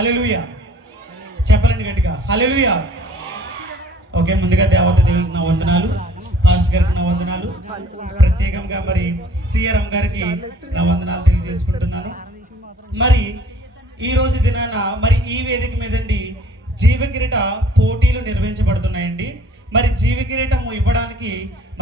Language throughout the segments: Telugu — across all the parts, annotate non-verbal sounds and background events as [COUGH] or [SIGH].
హలెలుయ చెప్పలేండి గట్టిగా. హలెలుయ ఓకే ముందుగా దేవత దేవునికి నా వందనాలు పాస్టర్ గారికి నా వందనాలు. ప్రత్యేకంగా మరి సిఆర్ఎం గారికి నా వందనాలు తెలియజేసుకుంటున్నాను. మరి ఈ రోజు దినాన మరి ఈ వేదిక మీదండి జీవకిరీట పోటీలు నిర్వహించబడుతున్నాయండి. మరి జీవకిరీటము ఇవ్వడానికి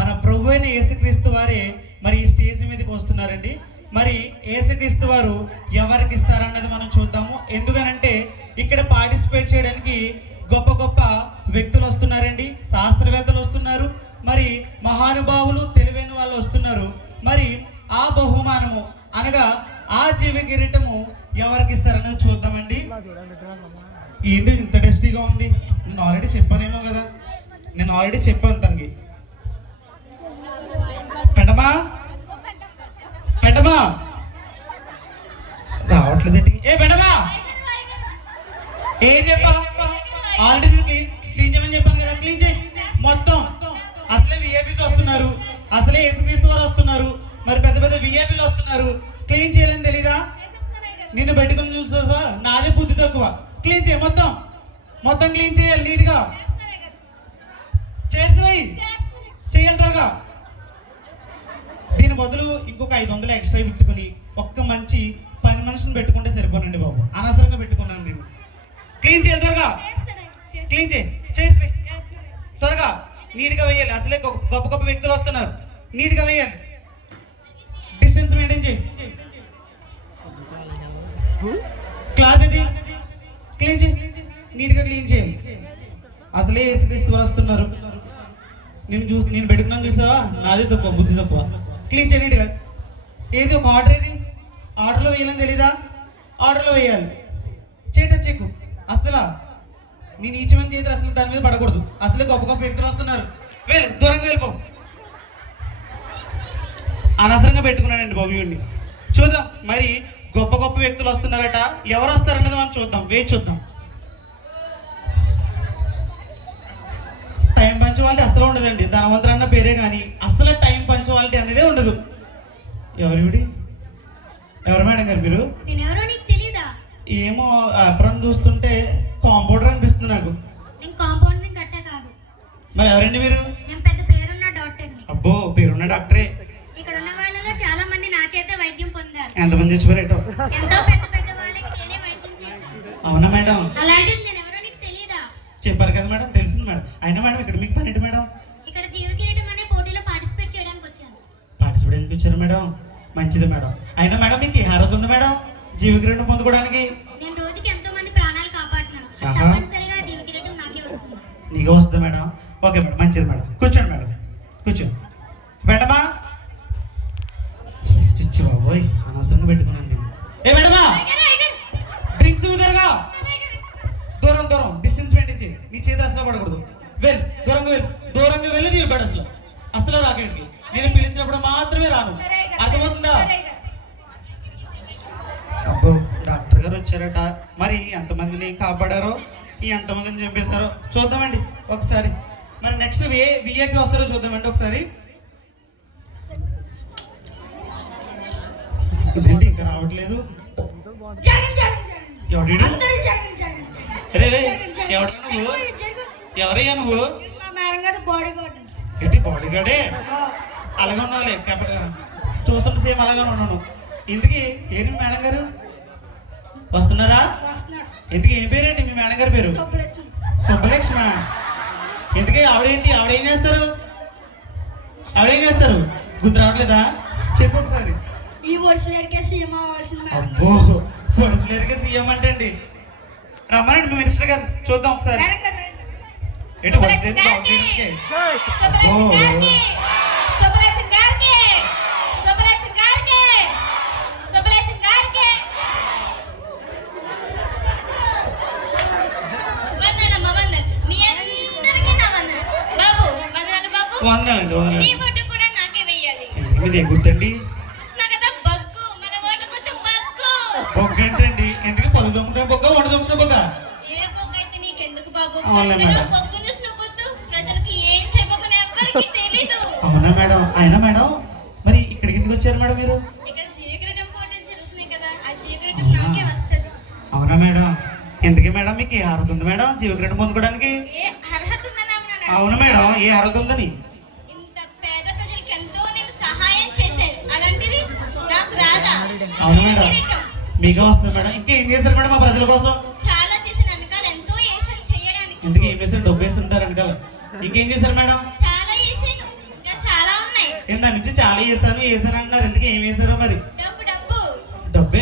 మన ప్రభు అయిన యేసుక్రీస్తు వారే మరి ఈ స్టేజ్ మీదకి వస్తున్నారండి. మరి యేసుక్రీస్తు వారు ఎవరికి ఇస్తారన్నది మనం చూద్దాము. ఎందుకనంటే ఇక్కడ పార్టిసిపేట్ చేయడానికి గొప్ప గొప్ప వ్యక్తులు వస్తున్నారండి. శాస్త్రవేత్తలు వస్తున్నారు. మరి మహానుభావులు తెలివైన వాళ్ళు వస్తున్నారు. మరి ఆ బహుమానము అనగా ఆ జీవ కిరీటము ఎవరికి ఇస్తారన్నది చూద్దామండి ఏంటి ఇంత టెస్టీగా ఉంది. నేను ఆల్రెడీ చెప్పానేమో కదా. నేను ఆల్రెడీ చెప్పాను తనకి. పెండమా? పెండమా రావట్లేదండి ఏ పెండమా ఏం చెప్పా ఆల్రెడీ క్లీన్ క్లీన్ చేయమని చెప్పాను కదా క్లీన్ చేయి. మొత్తం. అసలే విఐపీస్ వస్తున్నారు. అసలే యేసుక్రీస్తు వారు వస్తున్నారు. మరి పెద్ద పెద్ద విఐపీలు వస్తున్నారు. క్లీన్ చేయలేని తెలీదా? నిన్ను పెట్టుకుని చూసా నాదే బుద్ధి తక్కువ. క్లీన్ చేయి మొత్తం. మొత్తం క్లీన్ చేయాలి నీట్గా. చేసి చేయాలి త్వరగా. దీని బదులు ఇంకొక ఐదు వందలు ఎక్స్ట్రా పెట్టుకుని ఒక్క మంచి పని మనిషిని పెట్టుకుంటే సరిపోనండి బాబు. అనవసరంగా పెట్టుకున్నాను నేను. క్లీన్ చేయాలి త్వరగా. క్లీన్ చేయి. చేసి. త్వరగా. నీట్గా వేయాలి. అసలే గొప్ప గొప్ప వ్యక్తులు వస్తున్నారు. నీట్గా వేయాలి. డిస్టెన్స్ మెయింటైన్ చేయి. క్లాత్ ఇది క్లీన్ చేయి. నీట్గా క్లీన్ చేయాలి అసలే యేసుక్రీస్తు వారు వస్తున్నారు. నేను చూసి నేను పెట్టుకున్నాను చూసావా? నాది తక్కువ బుద్ధి తక్కువ క్లీన్ చేయండి ఏది ఒక ఆర్డర్ ఏది? ఆర్డర్లో వేయాలని తెలీదా? ఆర్డర్లో వేయాలి. చేట చెక్కు. అసలు నేను ఈచమని చేతి అసలు దాని మీద పడకూడదు. అసలే గొప్ప గొప్ప వ్యక్తులు వస్తున్నారు. వెళ్ళి దూరంగా వెళ్ళిపో. అనవసరంగా పెట్టుకున్నానండి బాబు చూద్దాం మరి గొప్ప గొప్ప వ్యక్తులు వస్తున్నారట. ఎవరు వస్తారన్నది మనం చూద్దాం. వేచి చూద్దాం. పంచువాలిటీ అసలు ఉండదండి. ధనవంతుడు అన్న పేరే కానీ అసలు టైం పంచువాలిటీ అనేదే ఉండదు. ఎవరివిడి ఎవరు మేడం గారు మీరు? ఏమో అప్రం చూస్తుంటే కాంపౌండర్ అనిపిస్తుంది నాకు. నేను మరి ఎవరండి మీరు? నేను పెద్ద పేరున్న డాక్టర్ని. అబ్బో పేరున్న డాక్టరే. ఇక్కడ ఉన్న వాళ్ళలో చాలా మంది నా చేత వైద్యం పొందారు. ఎంతమంది చచ్చిపోయారటో? ఎంతో పెద్ద పెద్ద వాళ్ళకి నేనే వైద్యం చేశాను. అవునా మేడం? అలాంటిది నేనెవరో నీకు తెలీదా? చెప్పారు కదా మేడం మేడం. అయినా మేడం ఇక్కడ మీకు పని ఏంటి మేడం? ఇక్కడ జీవ కిరీటం అనే పోటీలో పార్టిసిపేట్ చేయడానికి వచ్చాను. పార్టిసిపేట్ ఎందుకు వచ్చారు మేడం? మంచిది మేడం. అయినా మేడం మీకు ఏ అర్హత ఉంది మేడం? జీవికిరణం పొందుకోవడానికి? నేను రోజుకి ఎంతో మంది ప్రాణాలు కాపాడుతున్నాను. తప్పనిసరిగా జీవ కిరీటం నాకే వస్తుంది. నీకు వస్తుంది మేడం. ఓకే మేడం మంచిది మేడం. కూర్చోండి మేడం. కూర్చోండి. మేడమా? చిచ్చి బాబోయ్ అనవసరంగా పెట్టుకున్నాను. ఏ మేడమా? అసలు రాకండి. నేను పిలిచినప్పుడు మాత్రమే రాను. అర్థమవుతుందా? అబ్బో డాక్టర్ గారు వచ్చారట. మరి ఎంతమందిని కాపాడారో ఈ ఎంతమందిని చంపేశారో చూద్దామండి ఒకసారి. మరి నెక్స్ట్ ఏ విఐపి వస్తారో చూద్దామండి ఒకసారి. ఇదేంటి ఇంకా రావట్లేదు? ఎవడు నువ్వు? ఎవరయ్యా నువ్వు? మా మేడం గారు బాడీ గార్డ్ ఏంటి బాడీ గార్డే అలాగే ఉన్నావులే చూస్తుంటే సేమ్ అలాగే ఉన్నాను ఇందుకే ఏంటి మేడం గారు? వస్తున్నారా? ఎందుకు ఏం పేరేంటి మీ మేడం గారి పేరు? సుబ్బలక్ష్మ. ఎందుకే ఆవిడేంటి? ఆవిడేం చేస్తారు? ఆవిడేం చేస్తారు? గుర్తు రావట్లేదా? చెప్పు ఒకసారి. ఈ వర్షలేరికే సీఎం అబ్బో సీఎం అంటే అండి రమ్మనండి మినిస్టర్ గారు. చూద్దాం ఒకసారి. ఏంటి వస్తే వందనండి వందనండి ఇది గుర్తండి? బొగ్గ. ఏంటండి ఎందుకు? పలు దమ్ముకునే బొగ్గ వంట దమ్ముకునే బొగ్గ. అవునులే మేడం. ప్రజలకి ఏం చెప్పకుండా ఎవరికి తెలీదు అవునా మేడం? మరి ఇక్కడికి ఎందుకు వచ్చారు మేడం మీరు? అవునా? మేడం? ఎందుకు మేడం మీకు ఏ అర్హత ఉంది మేడం జీవక్రీడ పొందుకోవడానికి అవును మేడం ఏ అర్హత ఉందని? అవును మేడం. మీకే వస్తుంది మేడం. ఇంకేం చేశారు మేడం మా ప్రజల కోసం? ఎందుకు ఏం చేశారు? డబ్బు వేసి ఉంటారు వెనకాల. ఇంకేం చేశారు మేడం? ఇంత నుంచి చాలా వేసాను వేసాను అంటున్నారు. ఎందుకు ఏం వేశారో మరి? డబ్బు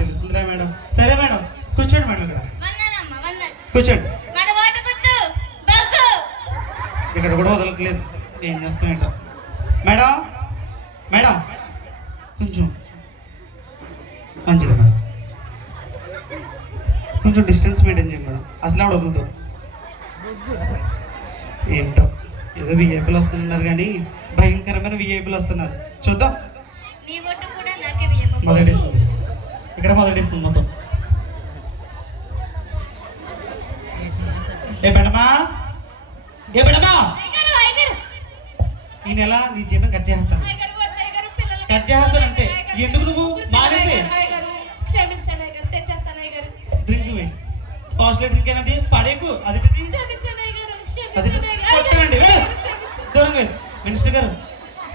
తెలుస్తుందిరా మేడం. సరే మేడం కూర్చోండి మేడం ఇక్కడ. కూర్చోండి. ఇక్కడ కూడా వదలట్లేదు. ఏం చేస్తాం ఏంటో. మేడం మేడం కొంచెం. మంచిది మేడం. కొంచెం డిస్టెన్స్ మెయింటైన్ చేయండి మేడం. అసలు ఆవిడ వదులుతాం ఏంటో? ఏదో విఐపీలు వస్తున్నారు కానీ భయంకరమైన విఐపీలు వస్తున్నారు. చూద్దాం. ఇక్కడ మొదటి ఇస్తుంది మొత్తం. ఏ బెడమా ఏ. ఈ నెల నీ జీతం కట్ చేస్తాను. కట్ చేస్తాను అంతే ఎందుకు నువ్వు? మానేసే. డ్రింక్ కాస్ట్లీ డ్రింక్ అనేది పడేకు అది క్షమించండి అయ్యగారు. కొట్టానండి వెళ్ళు. క్షమించండి. దూరంగా వెళ్ళు. మినిస్టర్ గారు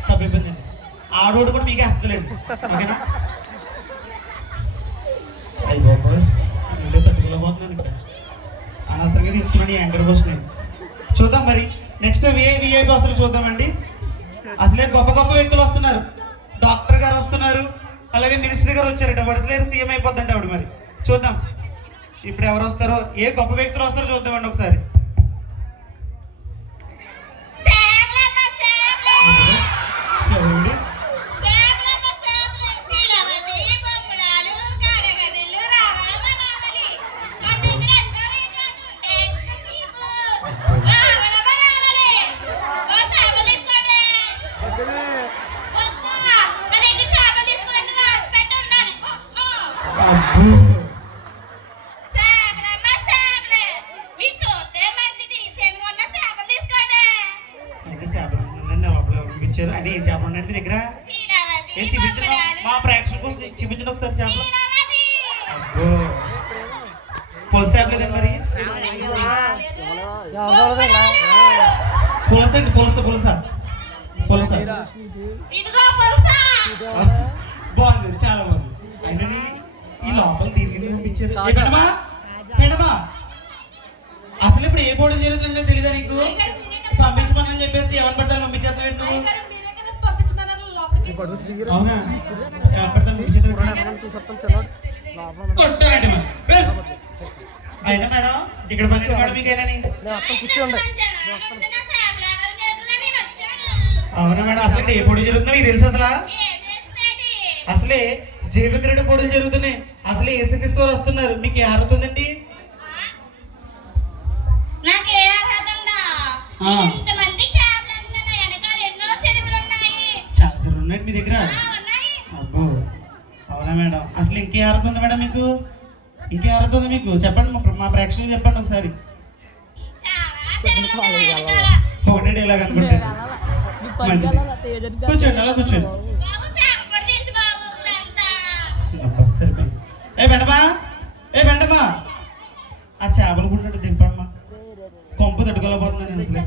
తప్పిపోయిందండి ఆడోడు కూడా మీకే వస్తలేదు ఓకేనా? అయ్యి బాబోయ్ తట్టుకోలేకపోతున్నాను ఇక్కడ. అనవసరంగా తీసుకున్నాను ఈ యాంకర్ పోస్ట్ నేను చూద్దాం మరి. నెక్స్ట్ విఐ విఐపి వస్తారు చూద్దామండి. అసలే గొప్ప గొప్ప వ్యక్తులు వస్తున్నారు. డాక్టర్ గారు వస్తున్నారు. అలాగే మినిస్టర్ గారు వచ్చారట వడసలేరు సీఎం అయిపోద్దంట ఆవిడ మరి. చూద్దాం. ఇప్పుడు ఎవరు వస్తారో? ఏ గొప్ప వ్యక్తులు వస్తారో చూద్దామండి ఒకసారి. ఓ. అవునా మేడం? అసలు ఏ పోటీ జరుగుతుందో మీకు తెలుసు అసలు? అసలే జీవక్రీడ పోటీలు జరుగుతున్నాయి. అసలే ఏసుక్రీస్తు వారు వస్తున్నారు. మీకు ఏ అర్హత ఉందండి? చాలా సార్ ఉన్నాయి మీ దగ్గర? ఆ, ఉన్నాయి. అబ్బో. అవునా మేడం? అసలు ఇంకే అర్హత ఉంది మేడం మీకు? ఇంకేం అర్థం మీకు? చెప్పండి మా- ప్రేక్షకులు చెప్పండి ఒకసారి. చాలా ఇలాగ ఒకటే అనుకుంటాను. కూర్చోండి అలా కూర్చోండి. సరిపోయింది. ఏ బెండమా? ఏ బెండమా? ఆ చేపలు గుండె దింపడమ్మా కొంపు తట్టుకోలేకపోతున్నాను నేను అసలు.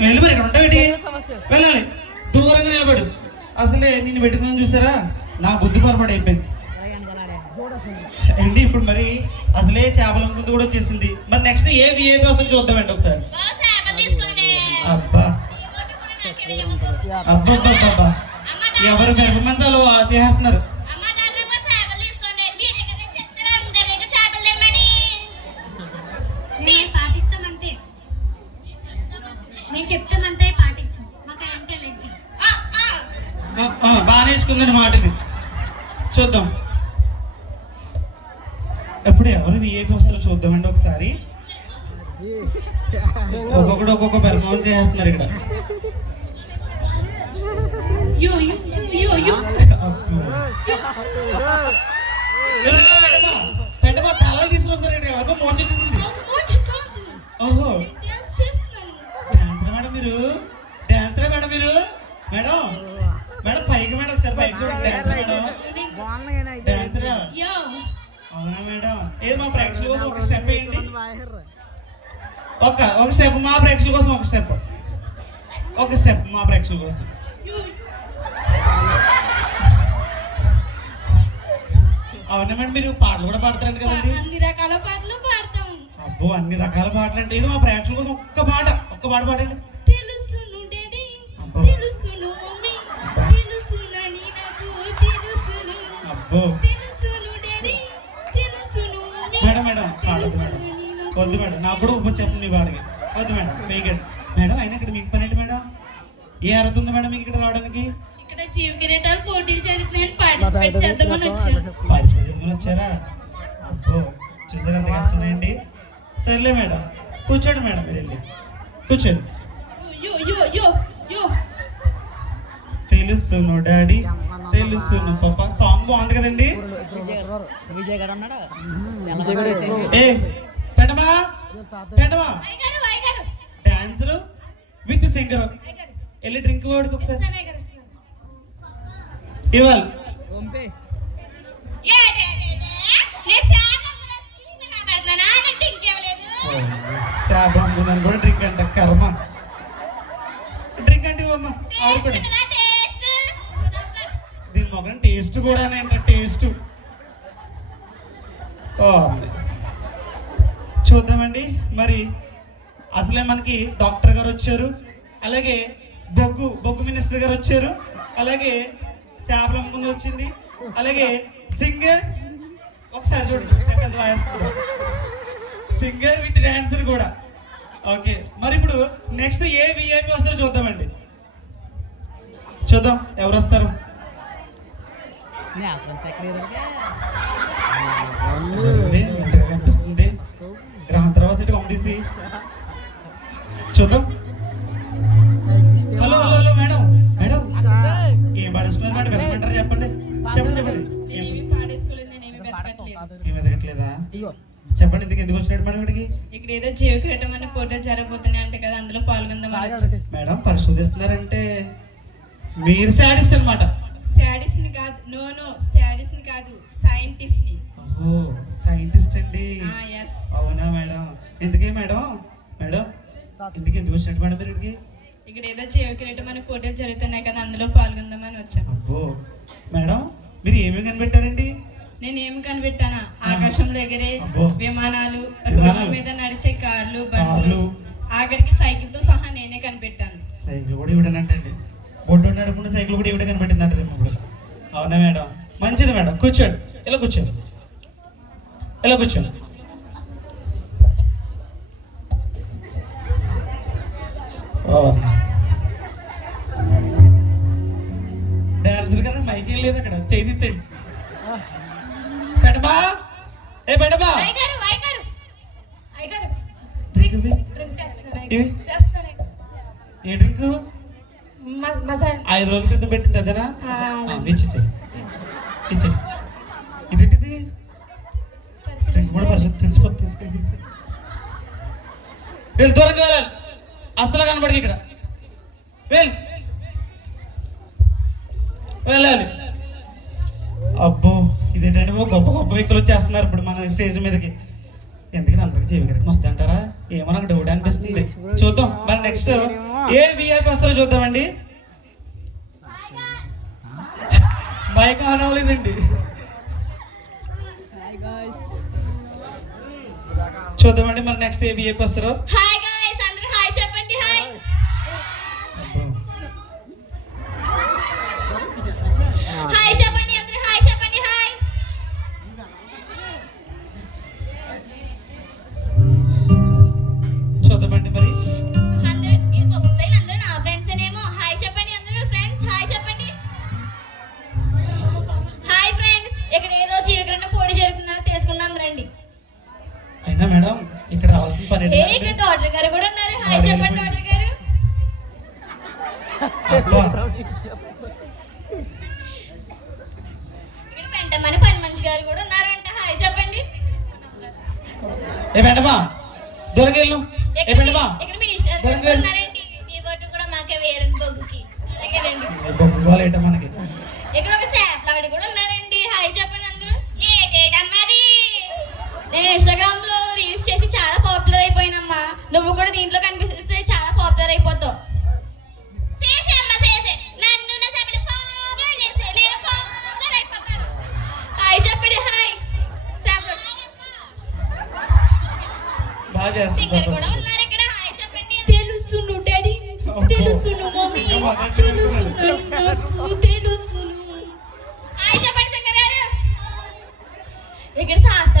వెళ్ళి మరి ఇక్కడ ఉంటావేటి వెళ్ళాలి. దూరంగా నిలబడు. అసలే నిన్ను పెట్టుకున్నాను చూసారా నా బుద్ధి పొరపాటు అయిపోయింది. అండి ఇప్పుడు మరి అసలే చేపల ముందు కూడా వచ్చేసింది. మరి నెక్స్ట్ ఏ విఐపి వస్తుంది చూద్దామండి ఒకసారి. అబ్బా. అబ్బా ఎవరు పెర్ఫార్మెన్స్ అలా చేస్తున్నారు బాగా నేర్చుకుందండి మాట ఇది చూద్దాం. ఎప్పుడు ఎవరు విఐపి వస్తారో చూద్దామండి ఒకసారి ఒక్కొక్కడు ఒక్కొక్క పెర్ఫార్మెన్స్ చేస్తున్నారు ఇక్కడ. పెద్దమ్మా, తలలు తీసుకుని వస్తారు ఇక్కడ ఎవరికో మోచి వచ్చేసింది ఓహో ఒక స్టెప్ మా ప్రేక్షకుల కోసం ఒక స్టెప్. ఒక స్టెప్ మా ప్రేక్షకుల కోసం. అవునా మేడం మీరు పాటలు కూడా పాడతారంట కదండి? అన్ని రకాల పాటలు పాడతాం. అబ్బో అన్ని రకాల పాటలు అంటే ఏదో మా ప్రేక్షకుల కోసం ఒక్క పాట ఒక్క పాట పాడండి. తెలుసును డాడీ అబ్బో. తెలుసును మమ్మీ తెలుసునని నాకు తెలుసును. అబ్బో. తెలుసును డాడీ తెలుసును మమ్మీ మేడం మేడం పాడదు మేడం. వద్దు మేడం నాకు కూడా ఉపచేస్తుంది మీ పాటకి. వద్దు మేడం. వేయకండి మేడం అయినా ఇక్కడ మీకు పని మేడం? ఏ అర్హత ఉంది మేడం మీకు ఇక్కడ రావడానికి? ఇక్కడ జీవ కిరీటాలు పోటీలు జరుగుతున్నాయని పార్టిసిపేట్ చేద్దామని వచ్చాను పార్టిసిపేట్ చేద్దామని వచ్చారా? అబ్బో చూసారా ఎంత కష్టమేంటి సర్లే మేడం. కూర్చోండి మేడం మీరు వెళ్ళి. కూర్చోండి. యో యో యో యో తెలుసును డాడీ. తెలుసును పాప. సాంగ్ బాగుంది కదండి? విజయ్ గారు అన్నాడా? ఏ పెండమా పెండమా డాన్సర్ విత్ సింగర్ వెళ్ళి డ్రింక్ వాడికి ఒకసారి. ఇవ్వాలి ఉందని కూడా డ్రింక్ అంట కర్మ. డ్రింక్ అంటే ఇవ్వమ్మా ఆవిడ కూడా దీని మొగం టేస్ట్ కూడా అంట టేస్ట్ చూద్దామండి మరి అసలే మనకి డాక్టర్ గారు వచ్చారు. అలాగే బొగ్గు బొగ్గు మినిస్టర్ గారు వచ్చారు. అలాగే చేపల ముందు వచ్చింది. అలాగే సింగర్ ఒకసారి చూడండి స్టెప్ ఎంత వాయిస్తుంది సింగర్ విత్ డాన్సర్ కూడా. ఓకే మరి ఇప్పుడు నెక్స్ట్ ఏ విఐపి వస్తారో చూద్దామండి. చూద్దాం ఎవరు వస్తారు? కనిపిస్తుంది. గ్రహం తర్వాత పంపిసి చూద్దాం. Hello hello hello madam. Madam ఏం పాడిస్తున్నారు మేడం? వెళ్ళమంటారా చెప్పండి. చెప్పండి చెప్పండి వెతకట్లేదు. చెప్పండి ఎందుకు ఎందుకు వచ్చినట్టు మేడం ఇక్కడికి? ఇక్కడ ఏదో జీవ క్రీడం అనే పోటీలు జరగబోతున్నాయి అంటే కదా అందులో పాల్గొందామని వచ్చాను మేడం పరిశోధిస్తున్నారంటే మీరు శాడిస్ట్ అనమాట స్టాడీస్ని కాదు నో నో స్టాడీస్ని కాదు సైంటిస్ట్ని ఓహో సైంటిస్ట్ అండి. అవునా మేడం? ఎందుకే మేడం? మేడం ఎందుకు ఎందుకు వచ్చినట్టు మేడం మీరు ఇక్కడికి? ఇక్కడ ఏదో జీవ క్రీడం అనే పోటీలు జరుగుతున్నాయి కదా అందులో పాల్గొందామని వచ్చాను అబ్బో. మేడం మీరు ఏమేమి కనిపెట్టారండి? నేను ఏం కనిపెట్టానా? ఆకాశంలో ఎగిరే. విమానాలు. రోడ్ల మీద నడిచే కార్లు బండ్లు. ఆఖరికి సైకిల్తో సహా నేనే కనిపెట్టాను. సైకిల్ కూడా ఇవిడనంటండి బొడ్డు నడుపుకుంటే సైకిల్ కూడా ఇవిడ కనిపెట్టిందంట ఇప్పుడు. అవునా మేడం? మంచిది మేడం. కూర్చోండి. ఇలా కూర్చోండి. ఇలా కూర్చోండి. డాన్సర్ గారు మైక్ ఏం లేదు అక్కడ. చేయి తీసేయండి. పెడమా? ఏ? చేస్తున్నాను ఏ డ్రింక్? ఐదు రోజుల క్రితం పెట్టింది అదేనా? ఆ. ఇచ్చి ఇచ్చి. ఇదేంటిది? డ్రింక్ కూడా పరిస్థితి తెలిసిపోతుంది తీసుకెళ్ళి. వెళ్ళు దూరంగా వెళ్ళాలి. అసలు కనబడి ఇక్కడ. వెళ్ళు. వెళ్ళాలి. అబ్బో ఇదేంటంటే ఓ గొప్ప గొప్ప వ్యక్తులు వచ్చేస్తున్నారు ఇప్పుడు మన స్టేజ్ మీదకి. ఎందుకని అందరికి జీవికరికి వస్తే అంటారా? ఏమో నాకు డౌట్ అనిపిస్తుంది. చూద్దాం. మరి నెక్స్ట్ ఏ విఐపి వస్తారో చూద్దామండి. బైక్ ఆన్ అవ్వలేదండి. చూద్దామండి మరి నెక్స్ట్ ఏ విఐపి వస్తారో. బాగా సింగర్ కూడా చేస్తుంది ఉన్నారు ఇక్కడ. హాయ్ చెప్పండి. తెలుసును డాడీ తెలుసును మమ్మీ తెలుసును నాకు తెలుసును. హాయ్ చెప్పండి సింగర్ గారు. ఇక్కడ శాస్త్రవేత్త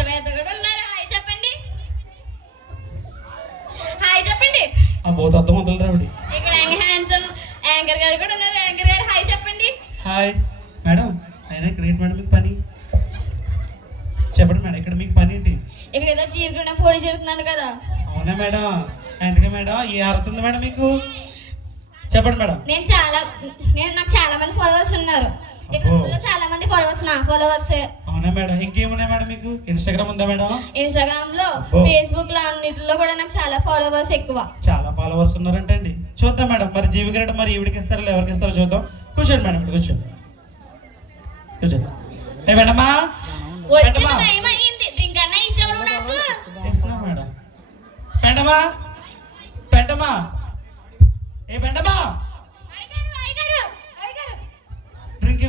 జరుగుతున్నాను కదా. అవునా మేడం? ఎందుకే మేడం? ఏ అర్హత ఉంది మేడం మీకు? చెప్పండి మేడం. నేను చాలా నేను నాకు చాలా మంది ఫాలోవర్స్ ఉన్నారు. ఇక్కడ చాలా మంది ఫాలోవర్స్ నా ఫాలోవర్స్ అవునా మేడం? ఇంకేమున్నాయి మేడం మీకు? ఇన్స్టాగ్రామ్ ఉందా మేడం? ఇన్స్టాగ్రామ్లో. ఫేస్బుక్లో అన్నిటిలో కూడా నాకు చాలా ఫాలోవర్స్ ఎక్కువ. చాలా ఫాలోవర్స్ ఉన్నారంటండి. చూద్దాం మేడం. మరి జీవికరెడ్డి మరి ఈవిడికి ఇస్తారో ఎవరికి ఇస్తారో చూద్దాం. కూర్చోండి మేడం కూర్చోండి. కూర్చోండి. ఏ మేడమా వచ్చిన పెండమా టైం అయ్యింది డ్రింక్ అన్నా ఇచ్చావు నువ్వు నాకు ఇస్తున్నా మేడం పెండమా పెండమా ఏ అయ్యగారు. డ్రింక్.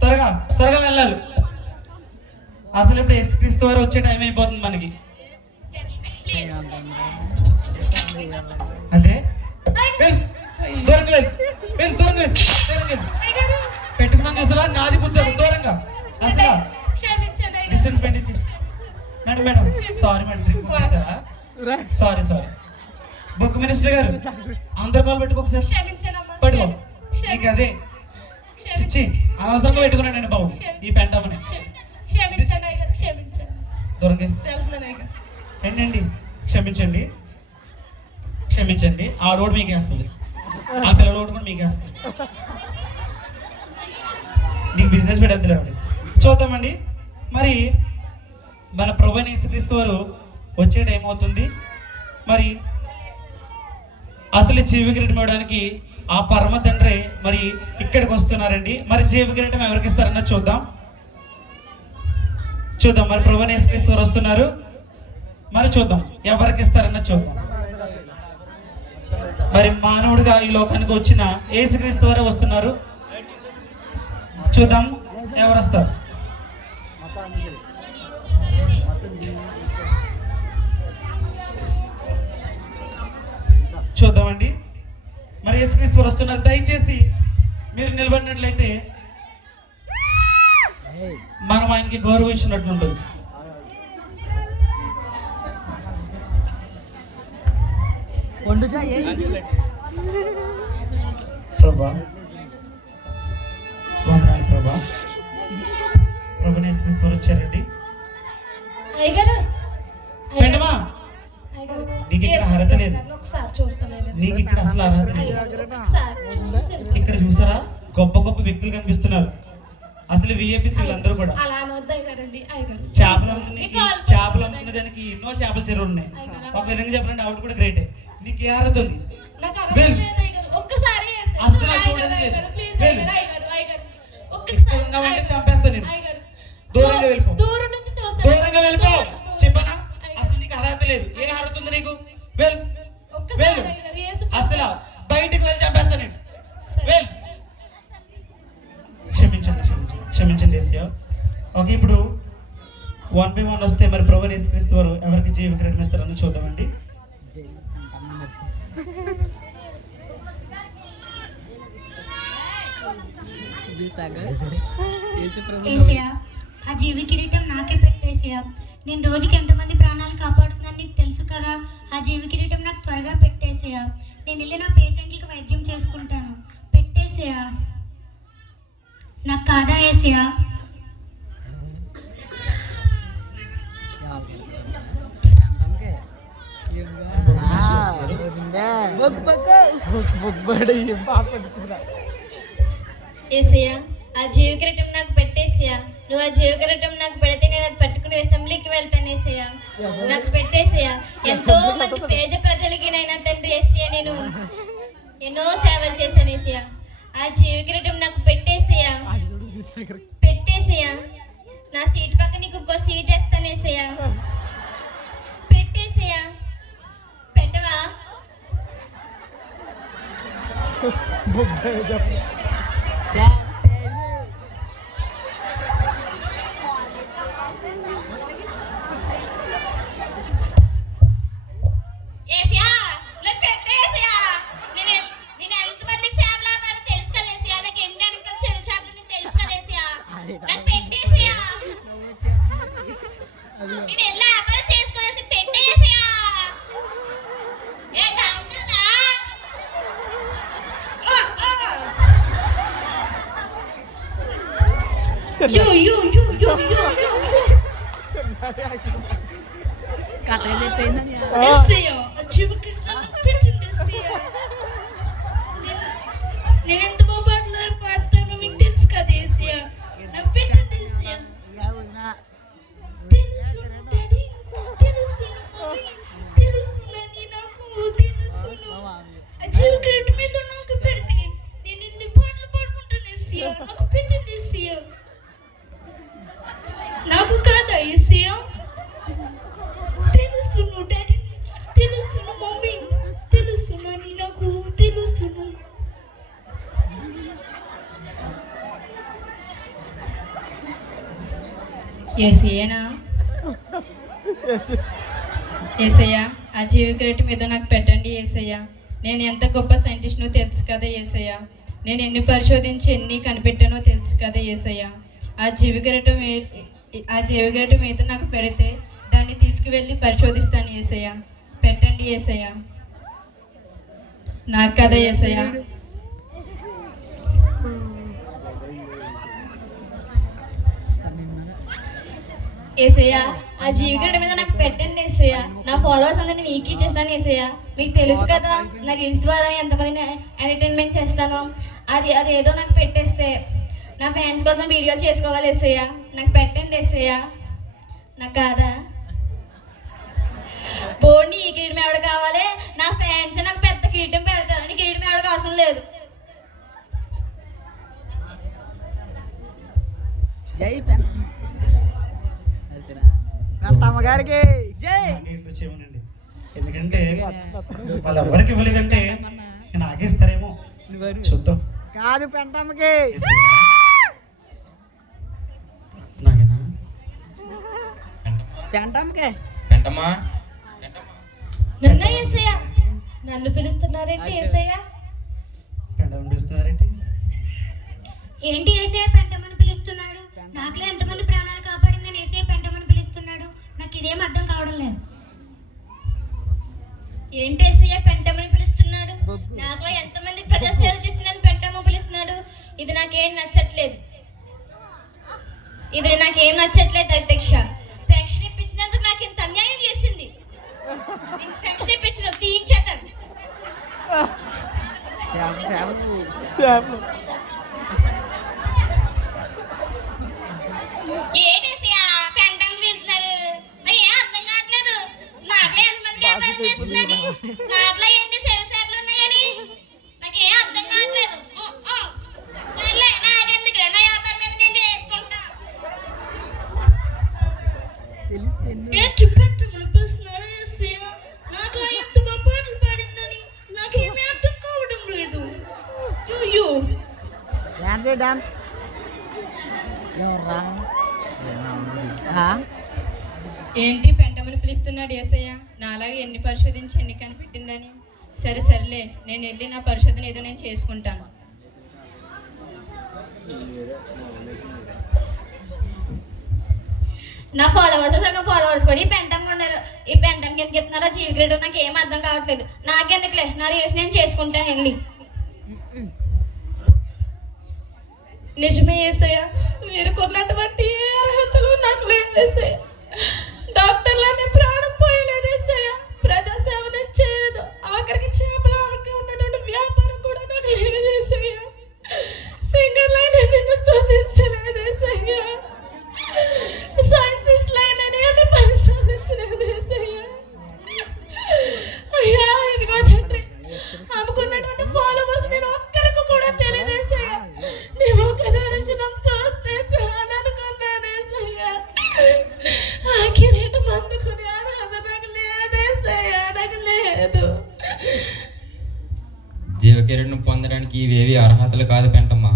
త్వరగా త్వరగా వెళ్ళాలి. అసలు ఇప్పుడు యేసుక్రీస్తు వారు వచ్చే టైం అయిపోతుంది మనకి. అదే. దూరంగా పెట్టుకున్నాను చూసావా నాది పుత్తకు దూరంగా. అసలు. డిస్టెన్స్ పెట్టించి madam madam sorry madam drink sorry sorry book minister గారు అందరు కాల్ పెట్టుకో ఒకసారి. క్షమించండి అమ్మా. పట్టుకో నీకు అదే. చిచ్చి అనవసరంగా పెట్టుకున్నాడండి బాబు. ఈ వెళ్తున్నాను అయ్యగారు. ఏంటండి? క్షమించండి. క్షమించండి. ఆ రోడ్ మీకు వేస్తుంది ఆ పిల్లల రోడ్ కూడా మీకు వేస్తుంది నీకు బిజినెస్ పెట్టద్దులే ఆవిడ. చూద్దామండి. మరి మన ప్రభు యేసుక్రీస్తు వారు వచ్చే టైం అవుతుంది మరి అసలు జీవికిరీటం ఇవ్వడానికి ఆ పరమ తండ్రి మరి ఇక్కడికి వస్తున్నారండి. మరి జీవికిరీటం ఎవరికి ఇస్తారన్నది చూద్దాం. చూద్దాం మరి ప్రభుని యేసుక్రీస్తు వస్తున్నారు. మరి చూద్దాం ఎవరికి ఇస్తారన్నది చూద్దాం. మరి మానవుడిగా ఈ లోకానికి వచ్చిన యేసుక్రీస్తు వారే వస్తున్నారు. చూద్దాం ఎవరు వస్తారు? చూద్దామండి. మరి యేసుక్రీస్తు వారు వస్తున్నారు. దయచేసి మీరు నిలబడినట్లయితే మనం ఆయనకి గౌరవం ఇచ్చినట్టు ఉంటుంది వండు ప్రభా. ప్రభా వచ్చారండి. నీకు ఇక్కడ అర్హత లేదు. నీకు ఇక్కడ అసలు అర్హత. ఇక్కడ చూసారా? గొప్ప గొప్ప వ్యక్తులు కనిపిస్తున్నారు. అసలు విఐపీస్ వీళ్ళందరూ కూడా. చేపలు చేపలు అమ్ముకునే దానికి ఎన్నో చేపల చెరువులు ఉన్నాయి. ఒక విధంగా చెప్పాలంటే ఆవిడ కూడా గ్రేటే నీకు ఏ అర్హత ఉంది? ఉన్నావంటే చంపేస్తా నేను. దూరంగా వెళ్ళిపో. దూరంగా వెళ్ళిపో. చెప్పనా? అసలు నీకు అర్హత లేదు. ఏ అర్హత ఉంది నీకు? వన్ వస్తే మరి ప్రభు యేసుక్రీస్తు వారు ఎవరికి జీవ కిరీటం ఇస్తారని చూద్దామండి. ఆ జీవి కిరీటం నాకే పెట్టేసయ్యా. నేను రోజుకి ఎంతమంది నువ్వు ఆ జీవకరటం నాకు పెడితే నేను అది పట్టుకుని అసెంబ్లీకి వెళ్తానేసేయా నాకు పెట్టేసేయా ఎంతో మంది పేద ప్రజలకి నైనా తండ్రి వేసయ్యా నేను ఎన్నో సేవలు చేశానేసయ్యా. ఆ జీవకరటం నాకు పెట్టేసేయా పెట్టేసేయా నా సీట్ పక్క నీకు ఇంకో సీట్ వేస్తానేసేయా పెట్టేసేయా పెట్టవా? యో యో యో యో యో యో కథ చెప్పయిందని ఎస్ఐయా ఆ జీవికిరీటం ఏసయ్యనా? [LAUGHS] ఏసయ్యా ఆ జీవిక్రేట్ మీద నాకు పెట్టండి ఏసయ్య. నేను ఎంత గొప్ప సైంటిస్ట్నో తెలుసు కదా ఏసయ్య. నేను ఎన్ని పరిశోధించి ఎన్ని కనిపెట్టానో తెలుసు కదా ఏసయ్య. ఆ జీవికరటం ఆ జీవికరటం మీద నాకు పెడితే దాన్ని తీసుకువెళ్ళి పరిశోధిస్తాను ఏసయ్య. పెట్టండి ఏసయ్య. నాకు కదా ఏసయ్య. ఏసయ్య ఆ జీవితం మీద నాకు పెట్టండి ఏసయ్య. నా ఫాలోవర్స్ అందరినీ మీకు ఇచ్చేస్తాను ఏసయ్య. మీకు తెలుసు కదా నా రీల్స్ ద్వారా ఎంతమందిని ఎంటర్టైన్మెంట్ చేస్తాను. అది అది ఏదో నాకు పెట్టేస్తే నా ఫ్యాన్స్ కోసం వీడియోలు చేసుకోవాలి ఏసయ్య. నాకు పెట్టండి ఏసయ్య. నాకు కాదా? పోనీ ఈ కిరీటం ఎవడ కావాలి? నా ఫ్యాన్స్ నాకు పెద్ద కిరీటం పెడతారు. నీ కిరీటం ఎవడికి అవసరం లేదు. జై పెన్ అమ్మగారికి ఎందుకంటే వాళ్ళు ఎవరికి ఇవ్వలేదంటే నాకే ఇస్తారేమో చూద్దాం. కాదు పెంటమ్మకి. పెంటమ్మకే. వెంటమ్మా నన్ను ఏసయ్య. నన్ను పిలుస్తున్నారేంటి ఏసయ్య? ఏంటి ఏసే పెంటమని పిలుస్తున్నాడు? నాకులో ఎంతమంది ఇదేం అర్థం కావడం లేదు. ఏంటి ఏసయ్య పెంటమని పిలుస్తున్నాడు? నాకులో ఎంతమందికి ప్రజాసేవ చేసిందని పెంటమ్మ పిలుస్తున్నాడు? ఇది నాకేం నచ్చట్లేదు. ఇది నాకేం నచ్చట్లేదు అధ్యక్ష. పెన్షన్ ఇప్పించినందుకు నాకు ఇంత అన్యాయం చేసింది. పెన్షన్ ఇప్పించిన తీయించేద్దాం. డాన్స్ డాన్స్ ఎవర్రా? ఏంటి పిలుస్తున్నాడు ఏసయ్య. నాలాగే ఎన్ని పరిశోధించి ఎన్ని కనిపెట్టిందని. సరే సర్లే. నేను వెళ్ళి నా పరిశోధన ఏదో నేను చేసుకుంటాను. నా ఫాలోవర్స్ సగం ఫాలోవర్స్ కూడా ఈ పెంటం ఉన్నారు. ఈ పెంటం కింద చెప్తున్నారో జీవిక్రీడు నాకు ఏం అర్థం కావట్లేదు. నాకెందుకులే? నా రేస్ నేను చేసుకుంటాను వెళ్ళి. నిజమే ఏసయ్య. మీరు కొన్నటువంటి ఏ అర్హతలు నాకు లేదు ఏసయ్య. డాక్టర్లనే ప్రాణం పోయలేదు ఏసయ్య. ప్రజాసేవ నేను చేయలేదు. ఆఖరికి చేపల వరకు ఉన్నటువంటి వ్యాపారం కూడా నాకు లేదు ఏసయ్య. సింగర్ లైన్ నిన్ను స్తుతించలేదు ఏసయ్య. లేదేసయ్యా పొందడానికి ఇవేవి అర్హతలు కాదు పెంటమ్మా.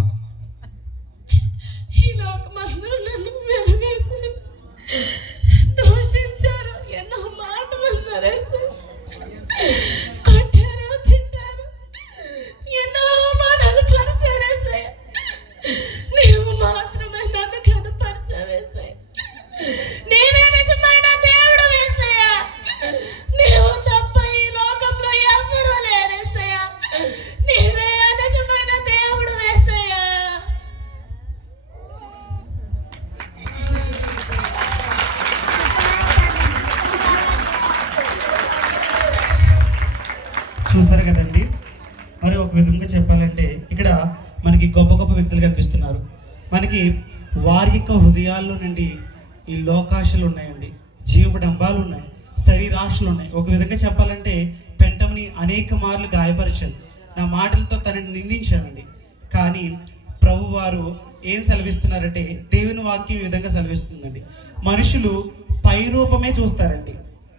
శరీరాశలు ఉన్నాయి. ఒక విధంగా చెప్పాలంటే పెంటమ్ని అనేక మార్లు గాయపరిచాను నా మాటలతో తనని నిందించానండి. కానీ ప్రభు వారు ఏం సెలవిస్తున్నారంటే దేవుని వాక్యం ఈ విధంగా సెలవిస్తుందండి. మనుషులు పై రూపమే చూస్తారండి.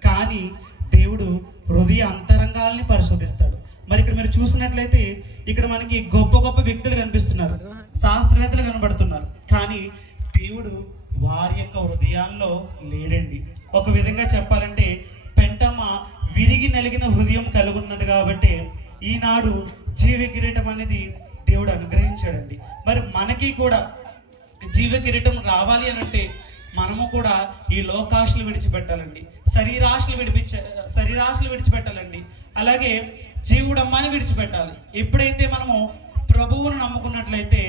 కానీ దేవుడు హృదయ అంతరంగాల్ని పరిశోధిస్తాడు. మరి ఇక్కడ మీరు చూసినట్లయితే ఇక్కడ మనకి గొప్ప గొప్ప వ్యక్తులు కనిపిస్తున్నారు. శాస్త్రవేత్తలు కనబడుతున్నారు. కానీ దేవుడు వారి యొక్క హృదయాల్లో లేడండి. ఒక విధంగా చెప్పాలంటే పెంటమ్మ విరిగి నలిగిన హృదయం కలిగి ఉన్నది కాబట్టి ఈనాడు జీవ కిరీటం అనేది దేవుడు అనుగ్రహించాడండి. మరి మనకి కూడా జీవ కిరీటం రావాలి అని అంటే మనము కూడా ఈ లోకాశలు విడిచిపెట్టాలండి. శరీరాశలు విడిపించ శరీరాశలు విడిచిపెట్టాలండి. అలాగే జీవుడమ్మని విడిచిపెట్టాలి. ఎప్పుడైతే మనము ప్రభువును నమ్ముకున్నట్లయితే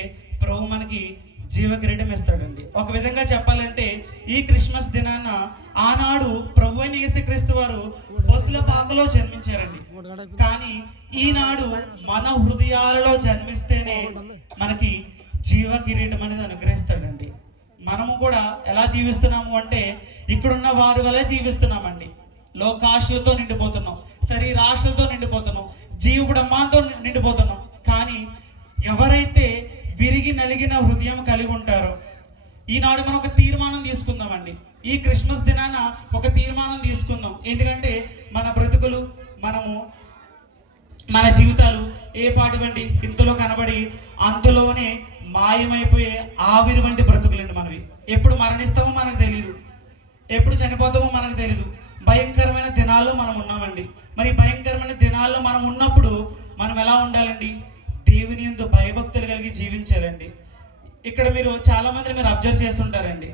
ప్రభు మనకి జీవ కిరీటం ఇస్తాడండి ఒక విధంగా చెప్పాలంటే ఈ క్రిస్మస్ దినాన ఆనాడు ప్రభు అయిన యేసుక్రీస్తు వారు బొసుల పాకలో జన్మించారండి. కానీ ఈనాడు మన హృదయాలలో జన్మిస్తేనే మనకి జీవ కిరీటం అనేది అనుగ్రహిస్తాడండి. మనము కూడా ఎలా జీవిస్తున్నాము అంటే ఇక్కడున్న వారి వల్లే జీవిస్తున్నామండి. లోకాశలతో నిండిపోతున్నాం శరీరాశలతో నిండిపోతున్నాం జీవుడమ్మాతో నిండిపోతున్నాం. కానీ ఎవరైతే విరిగి నలిగిన హృదయం కలిగి ఉంటారు. ఈనాడు మనం ఒక తీర్మానం తీసుకుందామండి. ఈ క్రిస్మస్ దినాన ఒక తీర్మానం తీసుకుందాం. ఎందుకంటే మన బ్రతుకులు మనము మన జీవితాలు ఏ పాటి వంటి ఇంతలో కనబడి అంతలోనే మాయమైపోయే ఆవిరి వంటి బ్రతుకులండి మనవి. ఎప్పుడు మరణిస్తామో మనకు తెలియదు ఎప్పుడు చనిపోతామో మనకు తెలియదు భయంకరమైన దినాల్లో మనం ఉన్నామండి. మరి భయంకరమైన దినాల్లో మనం ఉన్నప్పుడు మనం ఎలా ఉండాలండి? దేవుని ఎందు భయం జీవించారండి. ఇక్కడ మీరు చాలా మంది మీరు అబ్జర్వ్ చేస్తుంటారండి.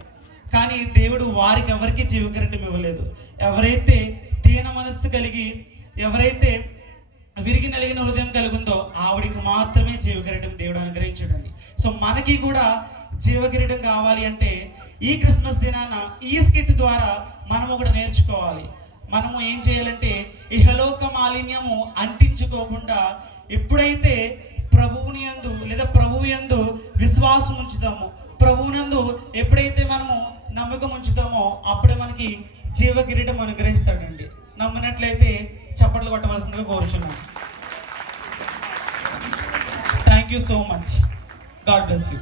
కానీ దేవుడు వారికి ఎవరికి జీవకరణం ఇవ్వలేదు. ఎవరైతే దీన మనస్సు కలిగి ఎవరైతే విరిగి నలిగిన హృదయం కలుగుందో ఆవిడికి మాత్రమే జీవకిరీటం దేవుడు అనుగ్రహించడండి. సో మనకి కూడా జీవకిరీటం కావాలి అంటే ఈ క్రిస్మస్ దినాన ఈ స్కిట్ ద్వారా మనము కూడా నేర్చుకోవాలి. మనము ఏం చేయాలంటే ఇహలోక మాలిన్యము అంటించుకోకుండా ఎప్పుడైతే ప్రభువుని యందు లేదా ప్రభువు యందు విశ్వాసం ఉంచుతాము. ప్రభువునందు ఎప్పుడైతే మనము నమ్మకం ఉంచుతామో అప్పుడే మనకి జీవ కిరీటం అనుగ్రహిస్తాడండి. నమ్మినట్లయితే చప్పట్లు కొట్టవలసిందిగా కోరుచున్నాను. Thank you so much God bless you